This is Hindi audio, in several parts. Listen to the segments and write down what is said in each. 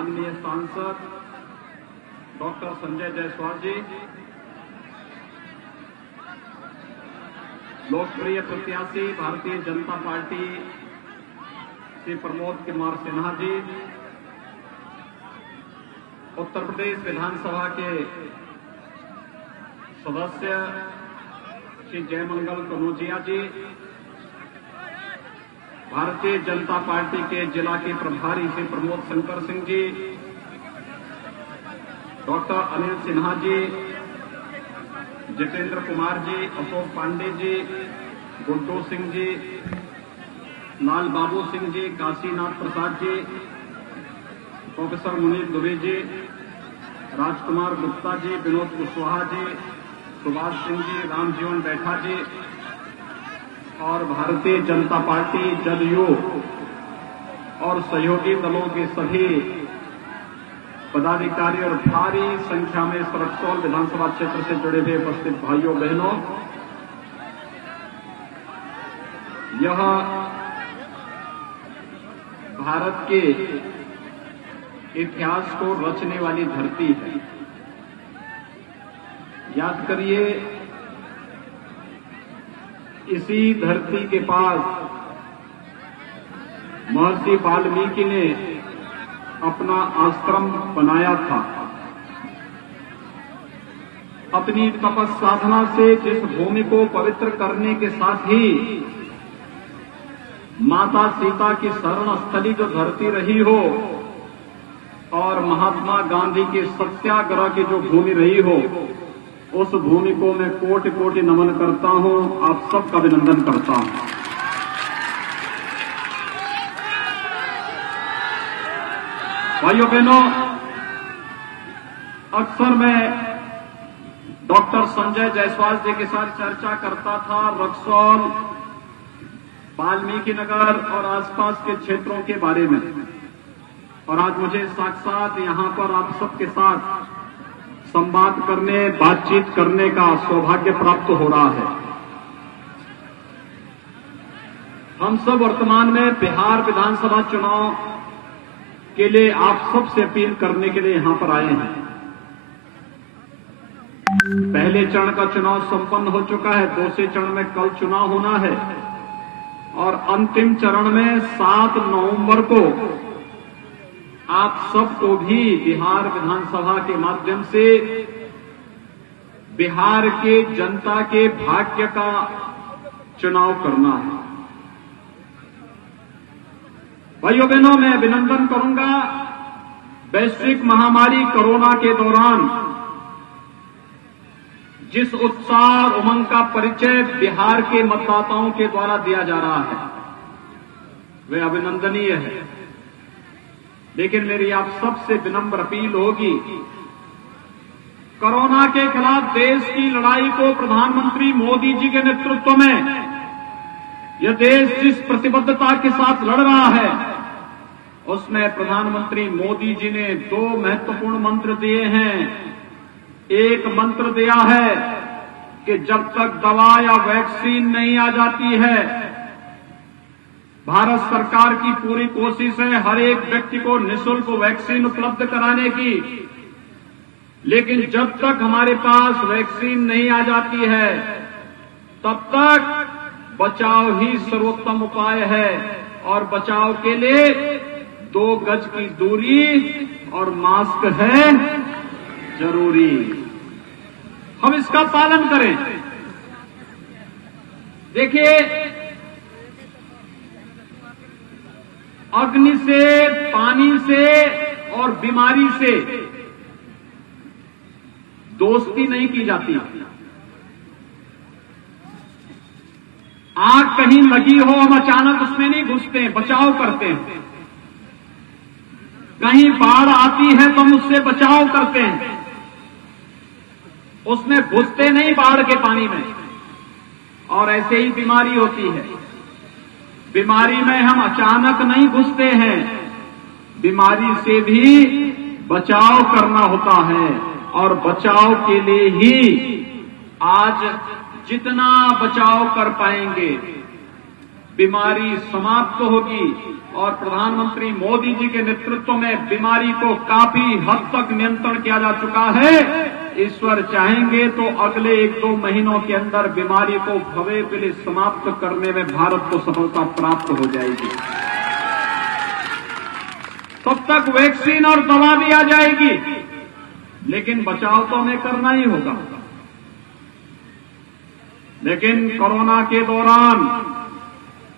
माननीय सांसद डॉक्टर संजय जायसवाल जी, लोकप्रिय प्रत्याशी भारतीय जनता पार्टी श्री प्रमोद कुमार सिन्हा जी, उत्तर प्रदेश विधानसभा के सदस्य श्री जयमंगल कनौजिया जी, भारतीय जनता पार्टी के जिला के प्रभारी श्री प्रमोद शंकर सिंह जी, डॉक्टर अनिल सिन्हा जी, जितेंद्र कुमार जी, अशोक पांडे जी, गुड्डू सिंह जी, लाल बाबू सिंह जी, काशीनाथ प्रसाद जी, प्रोफेसर मुनीर दुबे जी, राजकुमार गुप्ता जी, विनोद कुशवाहा जी, सुभाष सिंह जी, रामजीवन बैठा जी और भारतीय जनता पार्टी, जदयू और सहयोगी दलों के सभी पदाधिकारी और भारी संख्या में इस रक्सौल विधानसभा क्षेत्र से जुड़े हुए उपस्थित भाइयों बहनों, यह भारत के इतिहास को रचने वाली धरती है। याद करिए, इसी धरती के पास महर्षि वाल्मीकि ने अपना आश्रम बनाया था। अपनी तपस साधना से जिस भूमि को पवित्र करने के साथ ही माता सीता की शरण स्थली जो धरती रही हो और महात्मा गांधी के सत्याग्रह की जो भूमि रही हो, उस भूमि को मैं कोटि कोटि नमन करता हूं, आप सबका अभिनंदन करता हूं। भाइयों बहनों, अक्सर मैं डॉक्टर संजय जायसवाल जी के साथ चर्चा करता था रक्सौल, वाल्मीकि नगर और आसपास के क्षेत्रों के बारे में, और आज मुझे साक्षात यहां पर आप सबके साथ संवाद करने, बातचीत करने का सौभाग्य प्राप्त हो रहा है। हम सब वर्तमान में बिहार विधानसभा चुनाव के लिए आप सबसे अपील करने के लिए यहां पर आए हैं। पहले चरण का चुनाव संपन्न हो चुका है, दूसरे चरण में कल चुनाव होना है और अंतिम चरण में 7 नवंबर को आप सबको भी बिहार विधानसभा के माध्यम से बिहार के जनता के भाग्य का चुनाव करना है। भाइयों बहनों, मैं अभिनंदन करूंगा, वैश्विक महामारी कोरोना के दौरान जिस उत्साह और उमंग का परिचय बिहार के मतदाताओं के द्वारा दिया जा रहा है, वे अभिनंदनीय है। लेकिन मेरी आप सबसे विनम्र अपील होगी, कोरोना के खिलाफ देश की लड़ाई को प्रधानमंत्री मोदी जी के नेतृत्व में यह देश जिस प्रतिबद्धता के साथ लड़ रहा है, उसमें प्रधानमंत्री मोदी जी ने 2 महत्वपूर्ण मंत्र दिए हैं। एक मंत्र दिया है कि जब तक दवा या वैक्सीन नहीं आ जाती है, भारत सरकार की पूरी कोशिश है हर एक व्यक्ति को निःशुल्क वैक्सीन उपलब्ध कराने की, लेकिन जब तक हमारे पास वैक्सीन नहीं आ जाती है, तब तक बचाव ही सर्वोत्तम उपाय है। और बचाव के लिए 2 गज की दूरी और मास्क है जरूरी। हम इसका पालन करें। देखिए, अग्नि से, पानी से और बीमारी से दोस्ती नहीं की जाती। आग कहीं लगी हो, हम अचानक उसमें नहीं घुसते हैं, बचाव करते हैं। कहीं बाढ़ आती है तो हम उससे बचाव करते हैं, उसमें घुसते नहीं बाढ़ के पानी में। और ऐसे ही बीमारी होती है, बीमारी में हम अचानक नहीं घुसते हैं, बीमारी से भी बचाव करना होता है। और बचाव के लिए ही आज जितना बचाव कर पाएंगे, बीमारी समाप्त होगी और प्रधानमंत्री मोदी जी के नेतृत्व में बीमारी को काफी हद तक नियंत्रण किया जा चुका है। ईश्वर चाहेंगे तो अगले 1-2 महीनों के अंदर बीमारी को भवे के लिए समाप्त करने में भारत को सफलता प्राप्त हो जाएगी। तब तक वैक्सीन और दवा भी आ जाएगी, लेकिन बचाव तो हमें करना ही होगा। लेकिन कोरोना के दौरान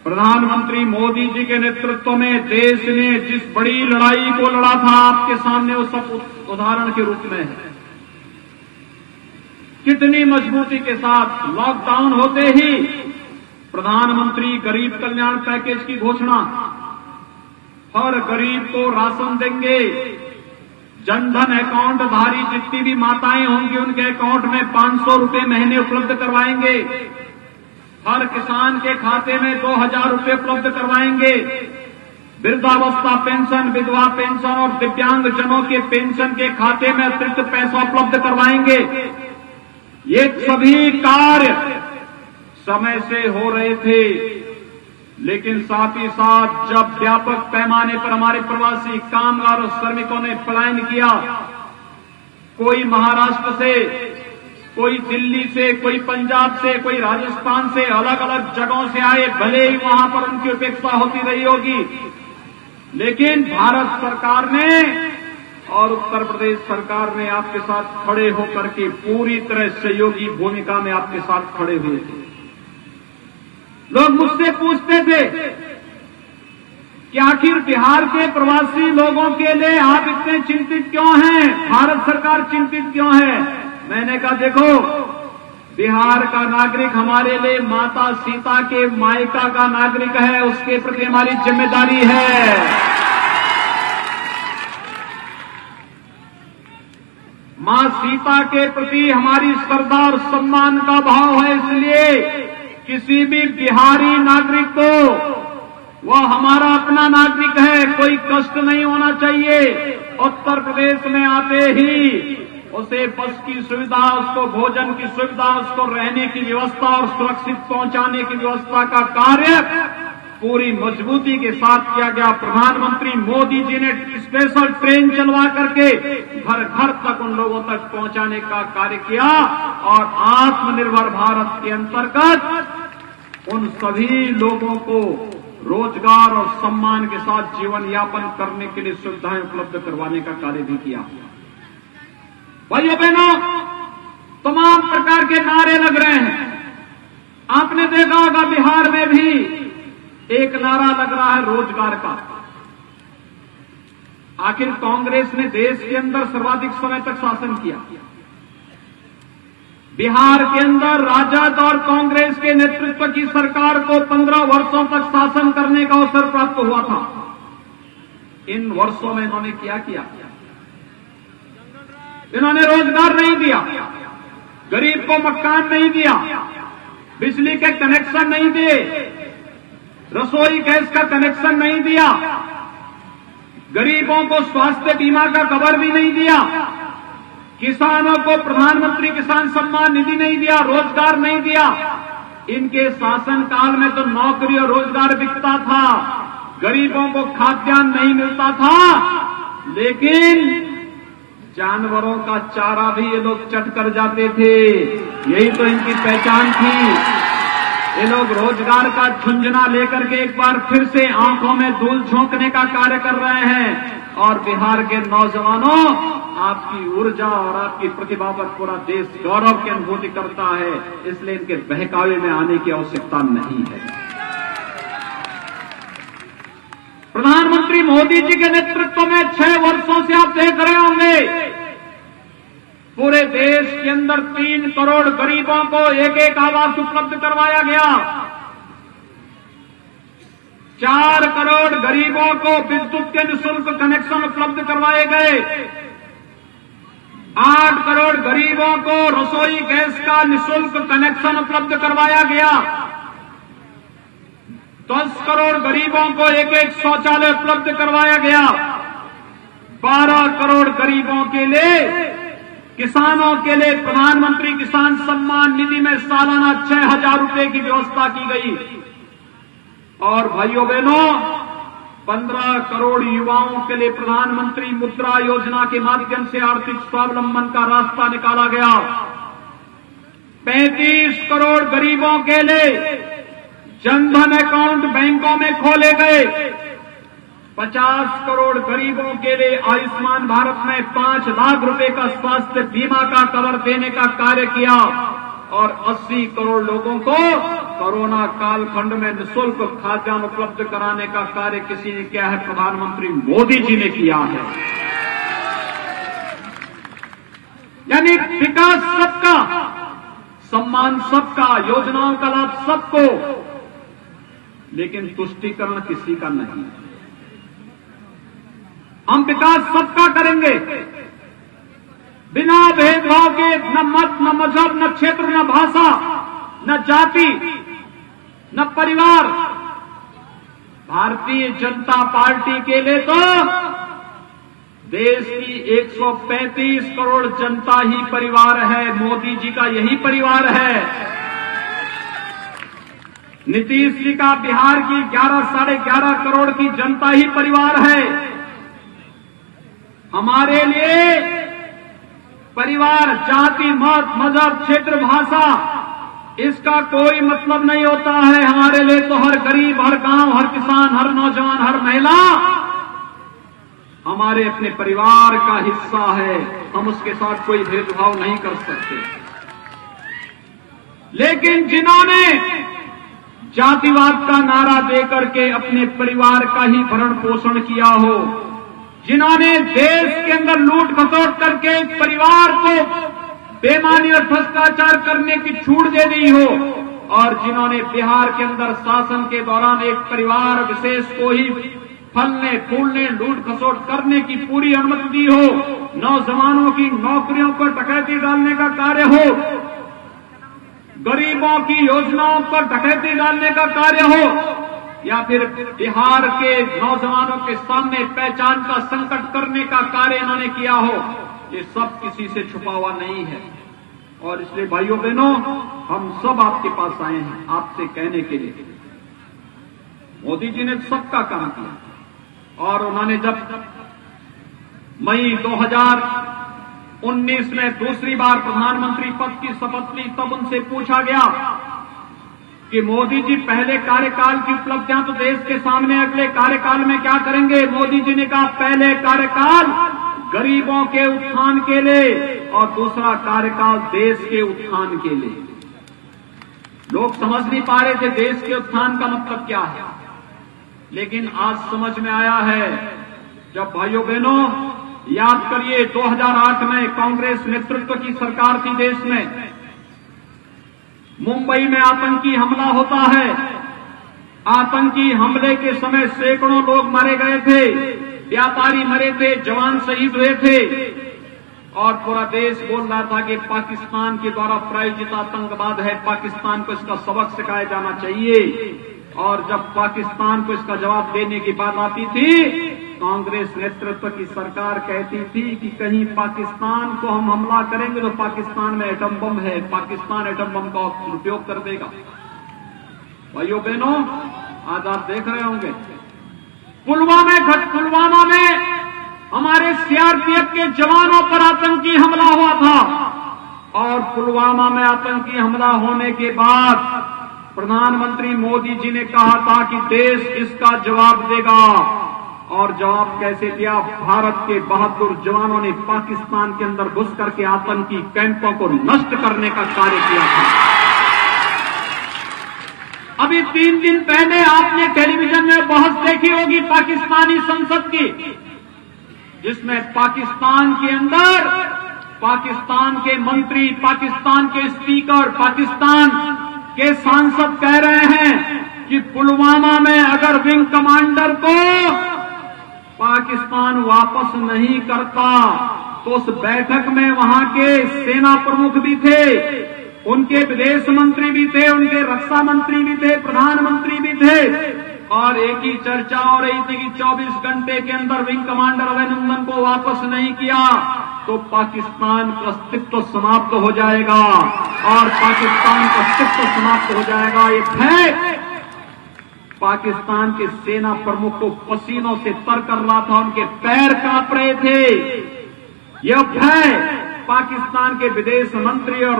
प्रधानमंत्री मोदी जी के नेतृत्व में देश ने जिस बड़ी लड़ाई को लड़ा था, आपके सामने वो सब उदाहरण के रूप में है। कितनी मजबूती के साथ लॉकडाउन होते ही प्रधानमंत्री गरीब कल्याण पैकेज की घोषणा, हर गरीब को राशन देंगे, जनधन अकाउंट धारी जितनी भी माताएं होंगी उनके अकाउंट में 500 रुपए महीने उपलब्ध करवाएंगे, हर किसान के खाते में 2000 रुपए उपलब्ध करवाएंगे, वृद्धावस्था पेंशन, विधवा पेंशन और दिव्यांग जनों के पेंशन के खाते में अतिरिक्त पैसा उपलब्ध करवाएंगे। ये सभी कार्य समय से हो रहे थे, लेकिन साथ ही साथ जब व्यापक पैमाने पर हमारे प्रवासी कामगार और श्रमिकों ने पलायन किया, कोई महाराष्ट्र से, कोई दिल्ली से, कोई पंजाब से, कोई राजस्थान से, अलग अलग जगहों से आए, भले ही वहां पर उनकी उपेक्षा होती रही होगी, लेकिन भारत सरकार ने और उत्तर प्रदेश सरकार ने आपके साथ खड़े होकर के पूरी तरह सहयोगी भूमिका में आपके साथ खड़े हुए थे। लोग मुझसे पूछते थे कि आखिर बिहार के प्रवासी लोगों के लिए आप इतने चिंतित क्यों हैं, भारत सरकार चिंतित क्यों है? मैंने कहा देखो, बिहार का नागरिक हमारे लिए माता सीता के मायका का नागरिक है, उसके प्रति हमारी जिम्मेदारी है। मां सीता के प्रति हमारी श्रद्धा और सम्मान का भाव है, इसलिए किसी भी बिहारी नागरिक को वह हमारा अपना नागरिक है, कोई कष्ट नहीं होना चाहिए। उत्तर प्रदेश में आते ही उसे बस की सुविधा, उसको भोजन की सुविधा, उसको रहने की व्यवस्था और सुरक्षित पहुंचाने की व्यवस्था का कार्य पूरी मजबूती के साथ किया गया। प्रधानमंत्री मोदी जी ने स्पेशल ट्रेन चलवा करके घर घर तक उन लोगों तक पहुंचाने का कार्य किया और आत्मनिर्भर भारत के अंतर्गत उन सभी लोगों को रोजगार और सम्मान के साथ जीवन यापन करने के लिए सुविधाएं उपलब्ध करवाने का कार्य भी किया। भाइयों बहनों, तमाम प्रकार के नारे लग रहे हैं। आपने देखा होगा बिहार में भी एक नारा लग रहा है रोजगार का। आखिर कांग्रेस ने देश के अंदर सर्वाधिक समय तक शासन किया। बिहार के अंदर राजद और कांग्रेस के नेतृत्व की सरकार को 15 वर्षों तक शासन करने का अवसर प्राप्त हुआ था। इन वर्षों में इन्होंने क्या किया? इन्होंने रोजगार नहीं दिया, गरीब को मकान नहीं दिया, बिजली के कनेक्शन नहीं दिए, रसोई गैस का कनेक्शन नहीं दिया, गरीबों को स्वास्थ्य बीमा का कवर भी नहीं दिया, किसानों को प्रधानमंत्री किसान सम्मान निधि नहीं दिया, रोजगार नहीं दिया। इनके शासन काल में तो नौकरी और रोजगार बिकता था, गरीबों को खाद्यान्न नहीं मिलता था, लेकिन जानवरों का चारा भी ये लोग चट कर जाते थे। यही तो इनकी पहचान थी। ये लोग रोजगार का झुंझुना लेकर के एक बार फिर से आंखों में धूल झोंकने का कार्य कर रहे हैं। और बिहार के नौजवानों, आपकी ऊर्जा और आपकी प्रतिभा पर पूरा देश गौरव की अनुभूति करता है, इसलिए इनके बहकावे में आने की आवश्यकता नहीं है। प्रधानमंत्री मोदी जी के नेतृत्व में 6 वर्षों से आप देख रहे होंगे, पूरे देश के अंदर 3 करोड़ गरीबों को एक आवास उपलब्ध करवाया गया। 4 करोड़ गरीबों को विद्युत के निःशुल्क कनेक्शन उपलब्ध करवाए गए। 8 करोड़ गरीबों को रसोई गैस का निःशुल्क कनेक्शन उपलब्ध करवाया गया। 10 करोड़ गरीबों को एक शौचालय उपलब्ध करवाया गया। 12 करोड़ गरीबों के लिए, किसानों के लिए प्रधानमंत्री किसान सम्मान निधि में सालाना 6000 रुपए की व्यवस्था की गई। और भाइयों बहनों, 15 करोड़ युवाओं के लिए प्रधानमंत्री मुद्रा योजना के माध्यम से आर्थिक स्वावलंबन का रास्ता निकाला गया। 35 करोड़ गरीबों के लिए जनधन अकाउंट बैंकों में खोले गए। 50 करोड़ गरीबों के लिए आयुष्मान भारत में 5 लाख रुपए का स्वास्थ्य बीमा का कवर देने का कार्य किया और 80 करोड़ लोगों को कोरोना कालखंड में निःशुल्क खाद्यान्न उपलब्ध कराने का कार्य किसी ने किया है? प्रधानमंत्री मोदी जी ने किया है। यानी विकास सबका, सम्मान सबका, योजनाओं का लाभ सबको, लेकिन तुष्टीकरण किसी का नहीं। हम विकास सबका करेंगे, बिना भेदभाव के, न मत, न मजहब, न क्षेत्र, न भाषा, न जाति, न परिवार। भारतीय जनता पार्टी के लिए तो देश की 135 करोड़ जनता ही परिवार है। मोदी जी का यही परिवार है। नीतीश जी का बिहार की 11 साढ़े 11 करोड़ की जनता ही परिवार है। हमारे लिए परिवार, जाति, मत, मजहब, क्षेत्र, भाषा, इसका कोई मतलब नहीं होता है। हमारे लिए तो हर गरीब, हर गांव, हर किसान, हर नौजवान, हर महिला हमारे अपने परिवार का हिस्सा है। हम उसके साथ कोई भेदभाव नहीं कर सकते। लेकिन जिन्होंने जातिवाद का नारा देकर के अपने परिवार का ही भरण पोषण किया हो, जिन्होंने देश के अंदर लूट खसोट करके परिवार को बेईमानी और भ्रष्टाचार करने की छूट दे दी हो, और जिन्होंने बिहार के अंदर शासन के दौरान एक परिवार विशेष को ही फलने फूलने, लूट खसोट करने की पूरी अनुमति दी हो, नौजवानों की नौकरियों पर डकैती डालने का कार्य हो, गरीबों की योजनाओं पर डकैती डालने का कार्य हो, या फिर बिहार के नौजवानों के सामने पहचान का संकट करने का कार्य इन्होंने किया हो, ये सब किसी से छुपा हुआ नहीं है। और इसलिए भाइयों बहनों, हम सब आपके पास आए हैं आपसे कहने के लिए, मोदी जी ने सबका काम किया। और उन्होंने जब मई 2019 में दूसरी बार प्रधानमंत्री पद की शपथ ली, तब उनसे पूछा गया कि मोदी जी पहले कार्यकाल की उपलब्धियां तो देश के सामने, अगले कार्यकाल में क्या करेंगे? मोदी जी ने कहा, पहले कार्यकाल गरीबों के उत्थान के लिए और दूसरा कार्यकाल देश के उत्थान के लिए। लोग समझ नहीं पा रहे थे देश के उत्थान का मतलब क्या है, लेकिन आज समझ में आया है। जब भाइयों बहनों याद करिए, 2008 में कांग्रेस नेतृत्व की सरकार थी देश में, मुंबई में आतंकी हमला होता है। आतंकी हमले के समय सैकड़ों लोग मारे गए थे, व्यापारी मरे थे, जवान शहीद हुए थे, और पूरा देश बोल रहा था कि पाकिस्तान के द्वारा प्रायोजित आतंकवाद है, पाकिस्तान को इसका सबक सिखाया जाना चाहिए। और जब पाकिस्तान को इसका जवाब देने की बात आती थी, कांग्रेस नेतृत्व की सरकार कहती थी कि कहीं पाकिस्तान को हम हमला करेंगे तो पाकिस्तान में एटम बम है, पाकिस्तान एटम बम का उपयोग कर देगा। भाइयों बहनों, आज आप देख रहे होंगे पुलवामा में हमारे सीआरपीएफ के जवानों पर आतंकी हमला हुआ था, और पुलवामा में आतंकी हमला होने के बाद प्रधानमंत्री मोदी जी ने कहा था कि देश इसका जवाब देगा। और जवाब कैसे दिया? भारत के बहादुर जवानों ने पाकिस्तान के अंदर घुस करके आतंकी कैंपों को नष्ट करने का कार्य किया था। अभी 3 दिन पहले आपने टेलीविजन में बहस देखी होगी पाकिस्तानी संसद की, जिसमें पाकिस्तान के अंदर पाकिस्तान के मंत्री, पाकिस्तान के स्पीकर, पाकिस्तान के सांसद कह रहे हैं कि पुलवामा में अगर विंग कमांडर को पाकिस्तान वापस नहीं करता तो उस बैठक में वहां के सेना प्रमुख भी थे, उनके विदेश मंत्री भी थे, उनके रक्षा मंत्री भी थे, प्रधानमंत्री भी थे, और एक ही चर्चा हो रही थी कि 24 घंटे के अंदर विंग कमांडर अभिनंदन को वापस नहीं किया तो पाकिस्तान का अस्तित्व समाप्त हो जाएगा, और पाकिस्तान का अस्तित्व समाप्त हो जाएगा। ये है पाकिस्तान के सेना प्रमुख को पसीनों से तर कर रहा था, उनके पैर कांप रहे थे। यह भय पाकिस्तान के विदेश मंत्री और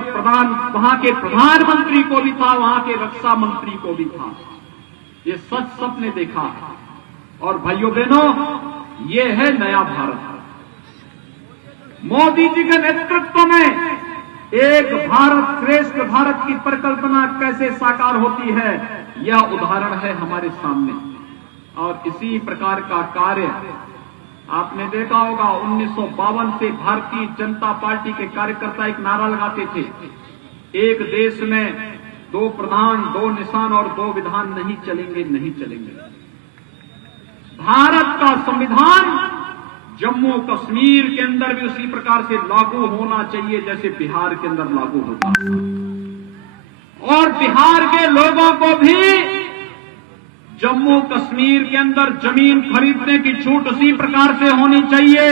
वहां के प्रधानमंत्री को भी था, वहां के रक्षा मंत्री को भी था। ये सच सबने देखा। और भाइयों बहनों, ये है नया भारत। मोदी जी के नेतृत्व में एक भारत श्रेष्ठ भारत की परिकल्पना कैसे साकार होती है, यह उदाहरण है हमारे सामने। और इसी प्रकार का कार्य आपने देखा होगा, 1952 से भारतीय जनता पार्टी के कार्यकर्ता एक नारा लगाते थे, एक देश में 2 प्रधान, 2 निशान और 2 विधान नहीं चलेंगे, नहीं चलेंगे। भारत का संविधान जम्मू कश्मीर के अंदर भी उसी प्रकार से लागू होना चाहिए जैसे बिहार के अंदर लागू होता है। और बिहार के लोगों को भी जम्मू कश्मीर के अंदर जमीन खरीदने की छूट उसी प्रकार से होनी चाहिए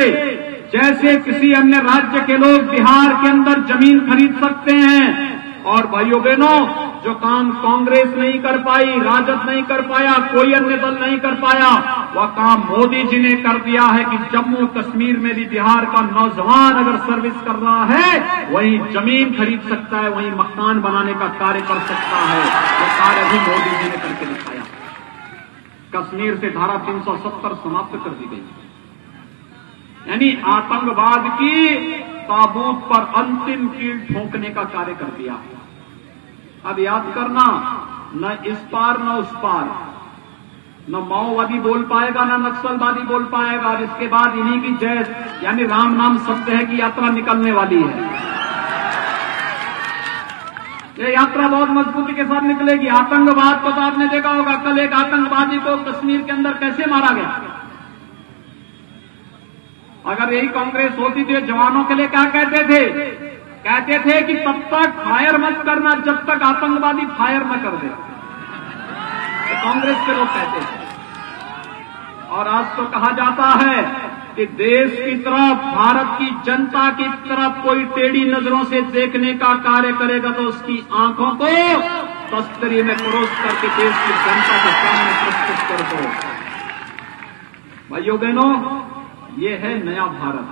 जैसे किसी अन्य राज्य के लोग बिहार के अंदर जमीन खरीद सकते हैं। और भाइयों बहनों, जो काम कांग्रेस नहीं कर पाई, राजद नहीं कर पाया, कोई अन्य दल नहीं कर पाया, वह काम मोदी जी ने कर दिया है कि जम्मू कश्मीर में भी बिहार का नौजवान अगर सर्विस कर रहा है, वहीं जमीन खरीद सकता है, वहीं मकान बनाने का कार्य कर सकता है। यह कार्य भी मोदी जी ने करके दिखाया। कश्मीर से धारा 370 समाप्त कर दी गई, यानी आतंकवाद की ताबूत पर अंतिम कील ठोकने का कार्य कर दिया। अब याद करना, न इस पार न उस पार, न माओवादी बोल पाएगा न नक्सलवादी बोल पाएगा। और इसके बाद इन्हीं की जय, यानी राम नाम सत्य है की यात्रा निकलने वाली है। ये यात्रा बहुत मजबूती के साथ निकलेगी। आतंकवाद को तो आपने देखा होगा, कल एक आतंकवादी को कश्मीर के अंदर कैसे मारा गया। अगर यही कांग्रेस होती तो जवानों के लिए क्या कहते थे? कहते थे कि तब तक फायर मत करना जब तक आतंकवादी फायर न कर दे। तो कांग्रेस के लोग कहते थे। और आज तो कहा जाता है कि देश की तरफ, भारत की जनता की तरफ कोई टेढ़ी नजरों से देखने का कार्य करेगा तो उसकी आंखों को तस्तरी में परोस करके देश की जनता के सामने प्रस्तुत कर दो। भाइयों बहनों, ये है नया भारत,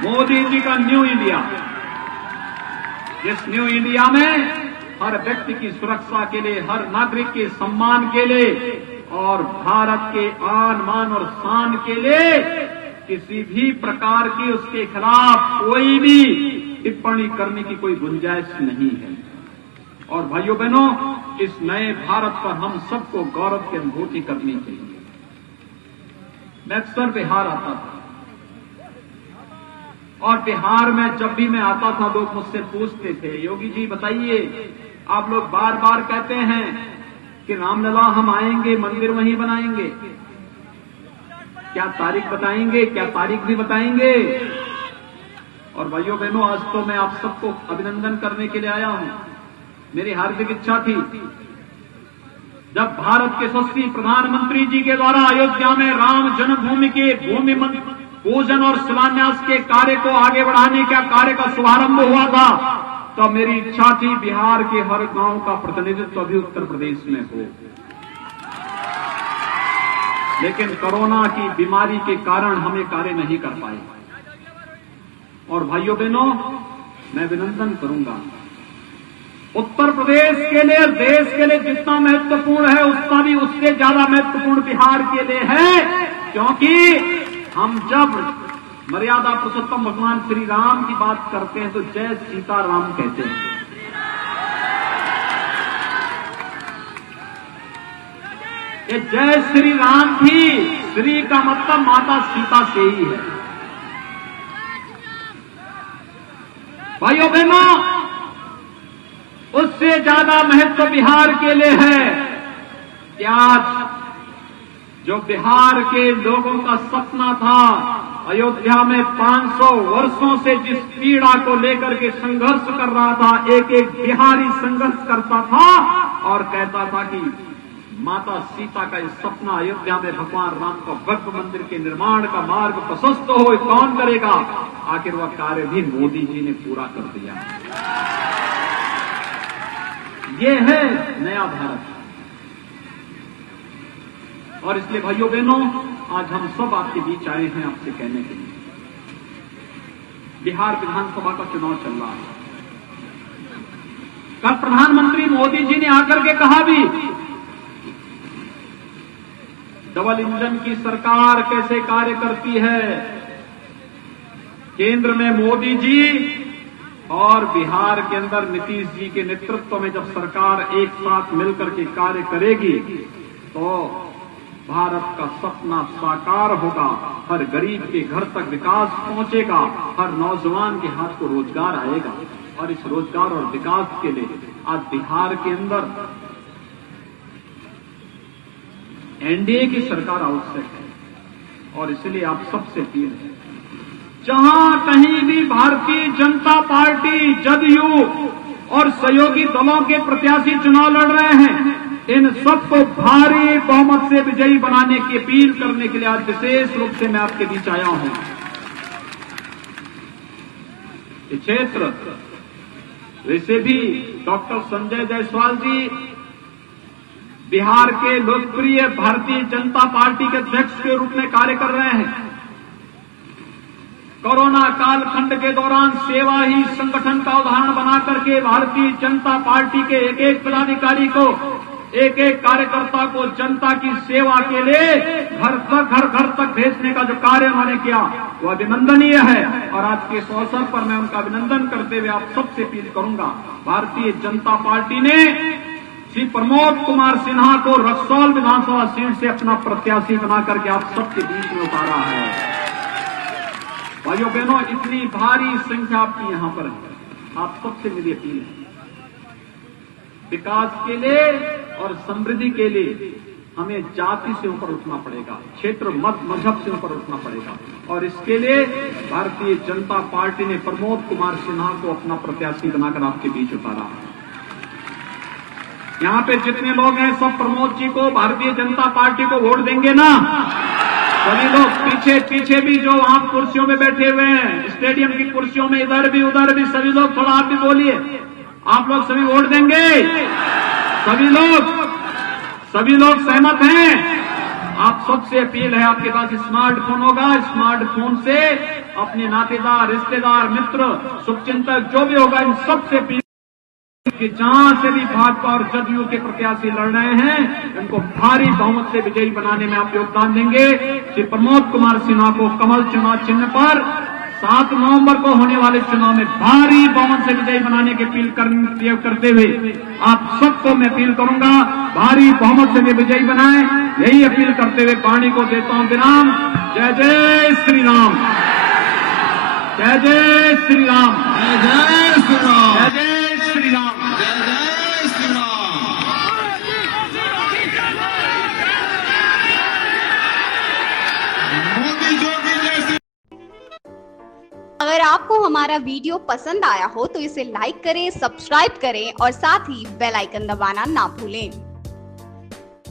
मोदी जी का न्यू इंडिया। जिस न्यू इंडिया में हर व्यक्ति की सुरक्षा के लिए, हर नागरिक के सम्मान के लिए और भारत के आन मान और शान के लिए किसी भी प्रकार की उसके खिलाफ कोई भी टिप्पणी करने की कोई गुंजाइश नहीं है। और भाइयों बहनों, इस नए भारत पर हम सबको गौरव की अनुभूति करनी चाहिए। मैं अक्सर बिहार आता था और बिहार में जब भी मैं आता था लोग मुझसे पूछते थे, योगी जी बताइए, आप लोग बार बार कहते हैं कि रामलला हम आएंगे, मंदिर वहीं बनाएंगे, क्या तारीख बताएंगे, क्या तारीख भी बताएंगे। और भाइयों बहनों, आज तो मैं आप सबको अभिनंदन करने के लिए आया हूं। मेरी हार्दिक इच्छा थी जब भारत के यशस्वी प्रधानमंत्री जी के द्वारा अयोध्या में राम जन्मभूमि के भूमि पूजन और शिलान्यास के कार्य को आगे बढ़ाने का कार्य का शुभारंभ हुआ था, तो मेरी इच्छा थी बिहार के हर गांव का प्रतिनिधित्व भी उत्तर प्रदेश में हो। लेकिन कोरोना की बीमारी के कारण हम ये कार्य नहीं कर पाए। और भाइयों बहनों, मैं विनंदन करूंगा, उत्तर प्रदेश के लिए, देश के लिए जितना महत्वपूर्ण है उतना भी उससे ज्यादा महत्वपूर्ण बिहार के लिए है, क्योंकि हम जब मर्यादा पुरुषोत्तम भगवान श्री राम की बात करते हैं तो जय सीताराम कहते हैं। ये जय श्री राम भी, श्री का मतलब माता सीता से ही है। भाइयों बहनों, उससे ज्यादा महत्व बिहार के लिए है कि आज जो बिहार के लोगों का सपना था, अयोध्या में 500 वर्षों से जिस पीड़ा को लेकर के संघर्ष कर रहा था, एक एक बिहारी संघर्ष करता था और कहता था कि माता सीता का ये सपना, अयोध्या में भगवान राम का भव्य मंदिर के निर्माण का मार्ग प्रशस्त हो, कौन करेगा। आखिर वह कार्य भी मोदी जी ने पूरा कर दिया। ये है नया भारत। और इसलिए भाइयों बहनों, आज हम सब आपके बीच आए हैं आपसे कहने के लिए, बिहार विधानसभा का चुनाव चल रहा है। कल प्रधानमंत्री मोदी जी ने आकर के कहा भी, डबल इंजन की सरकार कैसे कार्य करती है। केंद्र में मोदी जी और बिहार के अंदर नीतीश जी के नेतृत्व में जब सरकार एक साथ मिलकर के कार्य करेगी तो भारत का सपना साकार होगा, हर गरीब के घर तक विकास पहुंचेगा, हर नौजवान के हाथ को रोजगार आएगा। और इस रोजगार और विकास के लिए आज बिहार के अंदर एनडीए की सरकार आवश्यक है। और इसलिए आप सबसे अपील है, जहां कहीं भी भारतीय जनता पार्टी, जदयू और सहयोगी दलों के प्रत्याशी चुनाव लड़ रहे हैं, इन सबको भारी बहुमत से विजयी बनाने की अपील करने के लिए आज विशेष रूप से मैं आपके बीच आया हूं। ये क्षेत्र वैसे भी डॉक्टर संजय जायसवाल जी बिहार के लोकप्रिय भारतीय जनता पार्टी के अध्यक्ष के रूप में कार्य कर रहे हैं। कोरोना कालखंड के दौरान सेवा ही संगठन का उदाहरण बनाकर के भारतीय जनता पार्टी के एक एक पदाधिकारी को, एक एक कार्यकर्ता को जनता की सेवा के लिए घर तक भेजने का जो कार्य उन्होंने किया वो अभिनंदनीय है। और आज के इस अवसर पर मैं उनका अभिनंदन करते हुए आप सबसे अपील करूंगा, भारतीय जनता पार्टी ने श्री प्रमोद कुमार सिन्हा को रक्सौल विधानसभा सीट से अपना प्रत्याशी बना करके आप सबके बीच में उतारा है। भाइयों बहनों, इतनी भारी संख्या आपकी यहां पर है, आप सबसे मेरी अपील है, विकास के लिए और समृद्धि के लिए हमें जाति से ऊपर उठना पड़ेगा, क्षेत्र मत मजहब से ऊपर उठना पड़ेगा। और इसके लिए भारतीय जनता पार्टी ने प्रमोद कुमार सिन्हा को अपना प्रत्याशी बनाकर आपके बीच उतारा। यहां पे जितने लोग हैं सब प्रमोद जी को, भारतीय जनता पार्टी को वोट देंगे ना? सभी लोग पीछे भी जो वहां कुर्सियों में बैठे हुए हैं, स्टेडियम की कुर्सियों में, इधर भी उधर भी, सभी लोग थोड़ा आप भी बोलिए, आप लोग सभी वोट देंगे? सभी लोग सहमत हैं? आप सबसे अपील है, आपके पास स्मार्टफोन होगा, स्मार्टफोन से अपने नातेदार, रिश्तेदार, मित्र, शुभचिंतक जो भी होगा, इन सबसे अपील कि जहां से भी भाजपा और जदयू के प्रत्याशी लड़ रहे हैं, उनको भारी बहुमत से विजयी बनाने में आप योगदान देंगे। श्री प्रमोद कुमार सिन्हा को कमल चुनाव चिन्ह पर 7 नवंबर को होने वाले चुनाव में भारी बहुमत से विजयी बनाने की अपील करते हुए आप सबको मैं अपील करूंगा, भारी बहुमत से विजयी बनाएं। यही अपील करते हुए वाणी को देता हूं विराम। जय जय श्री राम, जय जय श्री राम, जय जय श्री राम, जय जय श्री राम, जय जय श्री राम। मोदी जोगी जैसे। अगर आपको हमारा वीडियो पसंद आया हो तो इसे लाइक करें, सब्सक्राइब करें और साथ ही बेल आइकन दबाना ना भूलें।